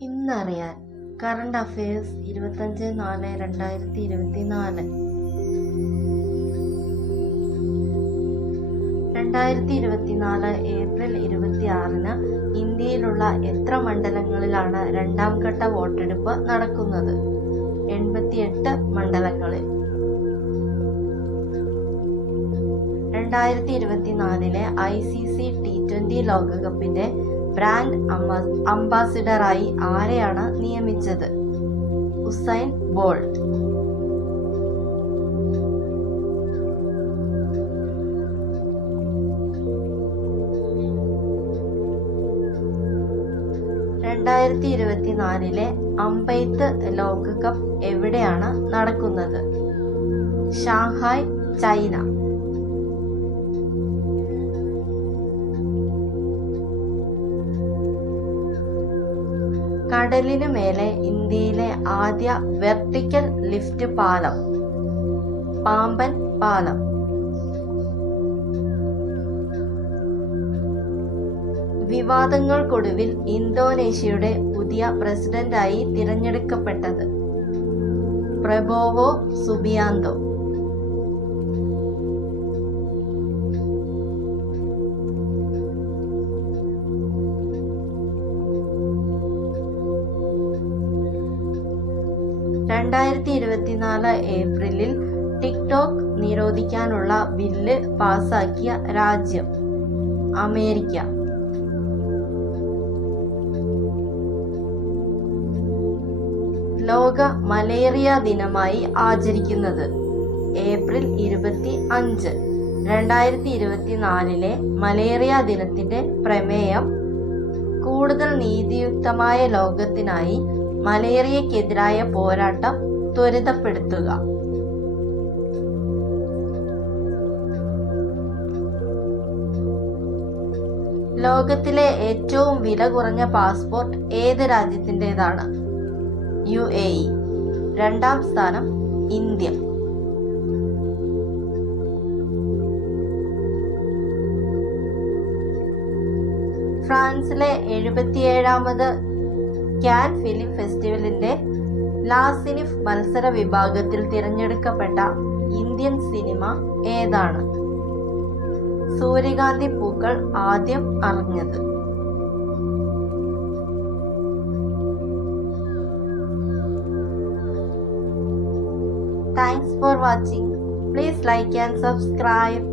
ഇന്നറിയാൻ current affairs 25/4/2024. 2024 April 26-ന് ഇന്ത്യയിലുള്ള എത്ര മണ്ഡലങ്ങളിലാണ് രണ്ടാം ഘട്ട വോട്ടെടുപ്പ് നടക്കുന്നത്? 88 മണ്ഡലങ്ങളിൽ. 2024 ICC T20 ലോകകപ്പിന്റെ ബ്രാൻഡ് അംബാസിഡറായി ആരെയാണ് നിയമിച്ചത്? Usain bolt. രണ്ടായിരത്തി 2024 അമ്പെയ്ത്ത് ലോകകപ്പ് എവിടെയാണ് നടക്കുന്നത്? Shanghai, China. കടലിനു മേലെ ഇന്ത്യയിലെ ആദ്യ വെർട്ടിക്കൽ ലിഫ്റ്റ് പാലം? പാമ്പൻ പാലം. വിവാദങ്ങൾക്കൊടുവിൽ ഇന്തോനേഷ്യയുടെ പുതിയ പ്രസിഡന്റായി തിരഞ്ഞെടുക്കപ്പെട്ടത്? Prabowo Subianto. രണ്ടായിരത്തി 2024 ഏപ്രിലിൽ ടിക്ടോക്ക് നിരോധിക്കാനുള്ള ബില്ല് പാസാക്കിയ രാജ്യം? അമേരിക്ക. ലോക മലേറിയ ദിനമായി ആചരിക്കുന്നത്? ഏപ്രിൽ 25. 2024 മലേറിയ ദിനത്തിന്റെ പ്രമേയം കൂടുതൽ നീതിയുക്തമായ ലോകത്തിനായി മലേറിയക്കെതിരായ പോരാട്ടം ത്വരിതപ്പെടുത്തുക. ലോകത്തിലെ ഏറ്റവും വില കുറഞ്ഞ പാസ്പോർട്ട് ഏത് രാജ്യത്തിൻ്റെതാണ്? UAE. രണ്ടാം സ്ഥാനം ഇന്ത്യ. ഫ്രാൻസിലെ 77ാമത് കാൻ ഫിലിം ഫെസ്റ്റിവലിന്റെ ലാസിനിഫ് മത്സര വിഭാഗത്തിൽ തിരഞ്ഞെടുക്കപ്പെട്ട ഇന്ത്യൻ സിനിമ ഏതാണ്? സൂര്യകാന്തി പൂക്കൾ ആദ്യം അറിഞ്ഞത്. Thanks for watching. Please like and subscribe.